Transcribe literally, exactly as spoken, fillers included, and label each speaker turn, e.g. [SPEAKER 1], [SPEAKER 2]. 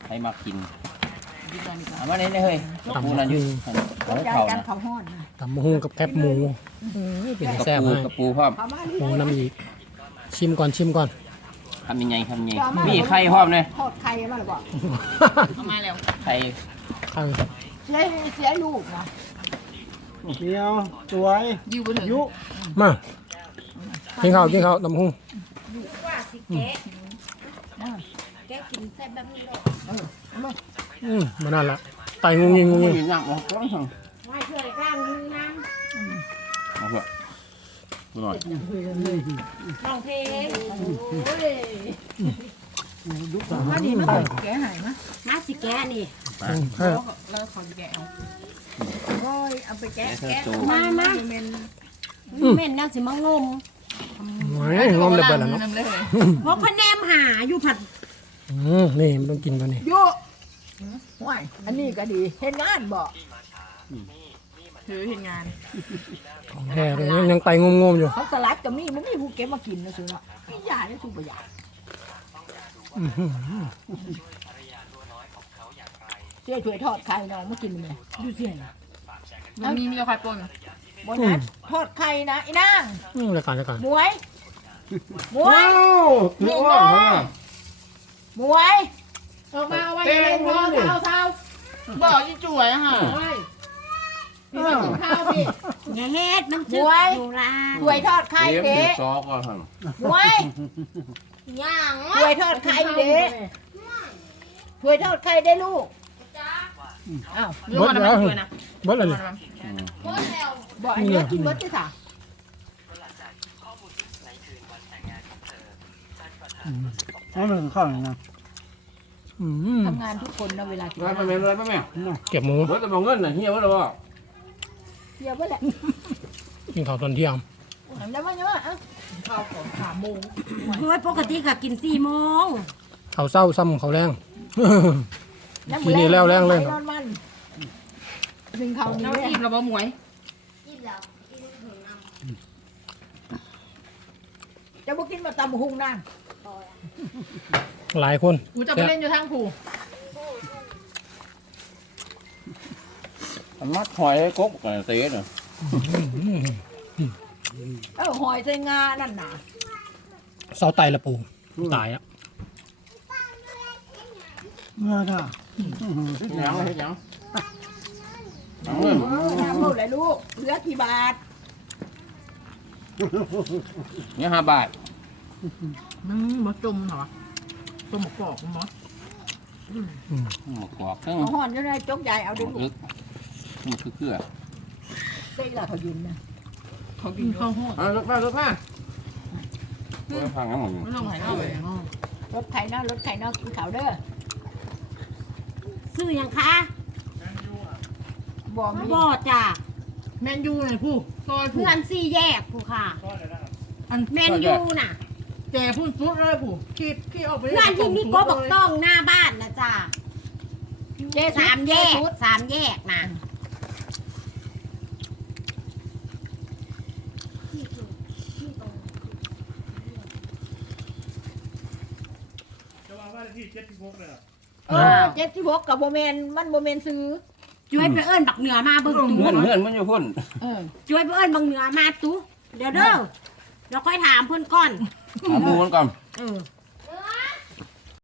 [SPEAKER 1] ใครมากินเอามาเน้นเลยเฮ้ยปูนั่นอยู่เขา
[SPEAKER 2] ใจ
[SPEAKER 1] เขา
[SPEAKER 2] กัน
[SPEAKER 1] นะ
[SPEAKER 2] เขาห้อนนะ
[SPEAKER 3] ตำมะฮุ่งกับแคบหมูเป็น
[SPEAKER 1] กระ
[SPEAKER 3] แซ่บ
[SPEAKER 1] ปู
[SPEAKER 3] ให้
[SPEAKER 1] กระปูพร้อม
[SPEAKER 2] เขามา
[SPEAKER 3] หมูน้ำอีกชิมก่อนชิมก่อน
[SPEAKER 1] ทำยังไงทำยังไงมีไข่พร้อมเลย
[SPEAKER 2] ทอดไข่มาหรือเปล่า
[SPEAKER 4] เอามาแล้ว
[SPEAKER 1] ไข่
[SPEAKER 3] ข้าง
[SPEAKER 2] เสียเสียลูกนะ
[SPEAKER 5] เดียวสวย
[SPEAKER 4] ดิวไปถึง
[SPEAKER 5] ยุ
[SPEAKER 3] มากินข้าวกินข้าวตำมะฮุ่ง
[SPEAKER 6] ว่าสิแกะแกะกินแซ่บแบบนี้เลย
[SPEAKER 3] อืมมานานละไตงุงยิงงุง
[SPEAKER 1] มี
[SPEAKER 3] ยิง
[SPEAKER 1] หนักมั้งต้องสั่ง
[SPEAKER 6] ไม่เชื่อข้างนึงนะ
[SPEAKER 1] เอาเถอะดูหน่อย
[SPEAKER 6] น้องเพลง
[SPEAKER 2] มาดีมาแกหายมะ
[SPEAKER 6] มาสิแกะนี่
[SPEAKER 3] อืมแซ่บ
[SPEAKER 4] แล้วเขาจะแกะเอา
[SPEAKER 2] ร้อยเอาไปแกะ
[SPEAKER 1] แกะเธอ
[SPEAKER 2] แกะ
[SPEAKER 1] จู
[SPEAKER 6] มามา
[SPEAKER 2] เมน
[SPEAKER 6] เม่นแล้วสิมางม
[SPEAKER 3] โอ้ยงอมเลยเบิดแล้วเนาะ
[SPEAKER 4] น้ำเลย
[SPEAKER 6] เพราะคะแนนหาอยู่ผัด
[SPEAKER 3] อืมนี่มันต้องกินตัวนี้
[SPEAKER 2] โยห่วยอันนี้ก็ดีเห็นงานบอก
[SPEAKER 4] ถือเห็นงาน
[SPEAKER 3] ของแท้เลยยังยังไตงงงๆอยู่
[SPEAKER 2] เขาสลัดกับมีมันมีผู้เก็บมากินนะสุนัขไม่ยาได้ทุกประหยัด
[SPEAKER 3] อื้อหือ
[SPEAKER 2] เสียถ้วยทอดไข่น้องมากินไหมดูเสีย
[SPEAKER 4] มันมีมีแต่ไข่ป่น
[SPEAKER 2] บนนั้นทอดไข่นะไอ้นาง
[SPEAKER 3] อืมรายการรายการ
[SPEAKER 2] หมวยหมวย
[SPEAKER 5] ถือว่าเหรอ
[SPEAKER 2] หมวยออกมาเอาไว้ในรอเท้าเท้า
[SPEAKER 4] บอกยี่จ่วยค่ะ
[SPEAKER 2] ไว้พี่มากินข้าวพี่
[SPEAKER 6] อย่าเฮ็ดมันจึกอยู่ลา
[SPEAKER 2] ถ้วยทอดไข่
[SPEAKER 1] เลี้ยง
[SPEAKER 2] เด็
[SPEAKER 1] ซอก็ท
[SPEAKER 2] หมวย
[SPEAKER 6] ย่าง
[SPEAKER 2] ถ้วยทอดไข่เด็ถ้วยทอดไข่ได้ลูกอ้าว
[SPEAKER 4] เรื่องมันไม่จ่วยนะ
[SPEAKER 3] เบิดเลยนี่
[SPEAKER 2] บอกอันเนี้ยกินเบิดที่ค่ะ
[SPEAKER 5] เอาหนึ่งข้าวหนึ่งนะ
[SPEAKER 3] อืม
[SPEAKER 2] ทำงานทุกคนนะเวลากิน
[SPEAKER 1] ำร้านป้าแม่ร้านป้าแม่
[SPEAKER 3] เก็บหมู
[SPEAKER 1] รถจะมองเงินน่ะเฮียว่าหรือว่า
[SPEAKER 2] เดี๋ยวไว้แหละ
[SPEAKER 3] กินข้าวตอนเที่ยง
[SPEAKER 2] แล้วมันยังว่าข้าวของขาโมง
[SPEAKER 6] โอ้ยปกติก็กินสี่โมง
[SPEAKER 3] ข้าวเศร้าซ้ำข้าวแรง ทีนี้แล้วแรงเลย
[SPEAKER 2] นอนมันซึ่งเขานี่
[SPEAKER 4] น้ำ
[SPEAKER 2] เนี่ย
[SPEAKER 4] อิ่มเราบ่หมวย
[SPEAKER 2] จะบ่กินมาตำหุงนั่ง
[SPEAKER 3] หลายคน
[SPEAKER 4] กูจะไปเล่นอยู่ทางผู
[SPEAKER 1] อันมัดหอยให้กบกันเตะเนาะ
[SPEAKER 2] เออหอยใส่งานั่นน่ะ
[SPEAKER 3] เสาไตละปูตายอ่ะ
[SPEAKER 5] เมื่อน่ะ
[SPEAKER 1] ยังให้ยังเอาเงิน
[SPEAKER 2] น้ำลูกเลยลูกเหลือกี่บาท
[SPEAKER 1] เนี่ยห้าบาท
[SPEAKER 4] มันมาจมเหรอจมหมกกรอกมั้ง
[SPEAKER 1] หมกกรอกทั้ง
[SPEAKER 2] เอาห่อนยังไงจกใหญ่เอา
[SPEAKER 1] ห
[SPEAKER 2] ดิ
[SPEAKER 1] มก
[SPEAKER 2] ลู
[SPEAKER 1] อึ
[SPEAKER 2] ก
[SPEAKER 1] กหมกคือเกลือ
[SPEAKER 2] เต้ละเขายินนะ
[SPEAKER 4] เขากินข้าวโพด
[SPEAKER 1] เอารถมารถมาเพื่อพังน้ำมัน
[SPEAKER 4] ไม่ต้องหายหน้าเลย
[SPEAKER 2] รถไถนอกรถไถนอกกินข้าวเด้อ
[SPEAKER 6] ซื้อหยังคะ
[SPEAKER 2] บ่มี
[SPEAKER 6] บ่จ้ะ
[SPEAKER 4] แมนยูเลยผู้ซอยผู้
[SPEAKER 6] เพื่อนสี่แยกผู้ค่ะ
[SPEAKER 4] อัน
[SPEAKER 6] แมนยูน่ะ
[SPEAKER 4] แจพูดซุดเลยผู้ขี้ขี้ออกไป
[SPEAKER 6] เพื่อนที่มีโกบักต้องหน้าบ้านนะจ้ะ
[SPEAKER 2] เจ๊
[SPEAKER 6] สามแยกสามแยกนะ
[SPEAKER 2] เออเจ็ดที่บกกับโบเมนมันโบเมนซื้อ
[SPEAKER 6] ช่วยไปเอิ้นบักเหนือมาเบิ่งตู้
[SPEAKER 1] เงินเงินมันอยู่พุ่น
[SPEAKER 2] เออ
[SPEAKER 6] ช่วยไปเอิ้นบักเหนือมาตู้เดี๋ยวเด้อเราค่อยถามเพิ่นก่อน
[SPEAKER 1] หาบูมันก่อน
[SPEAKER 6] เออ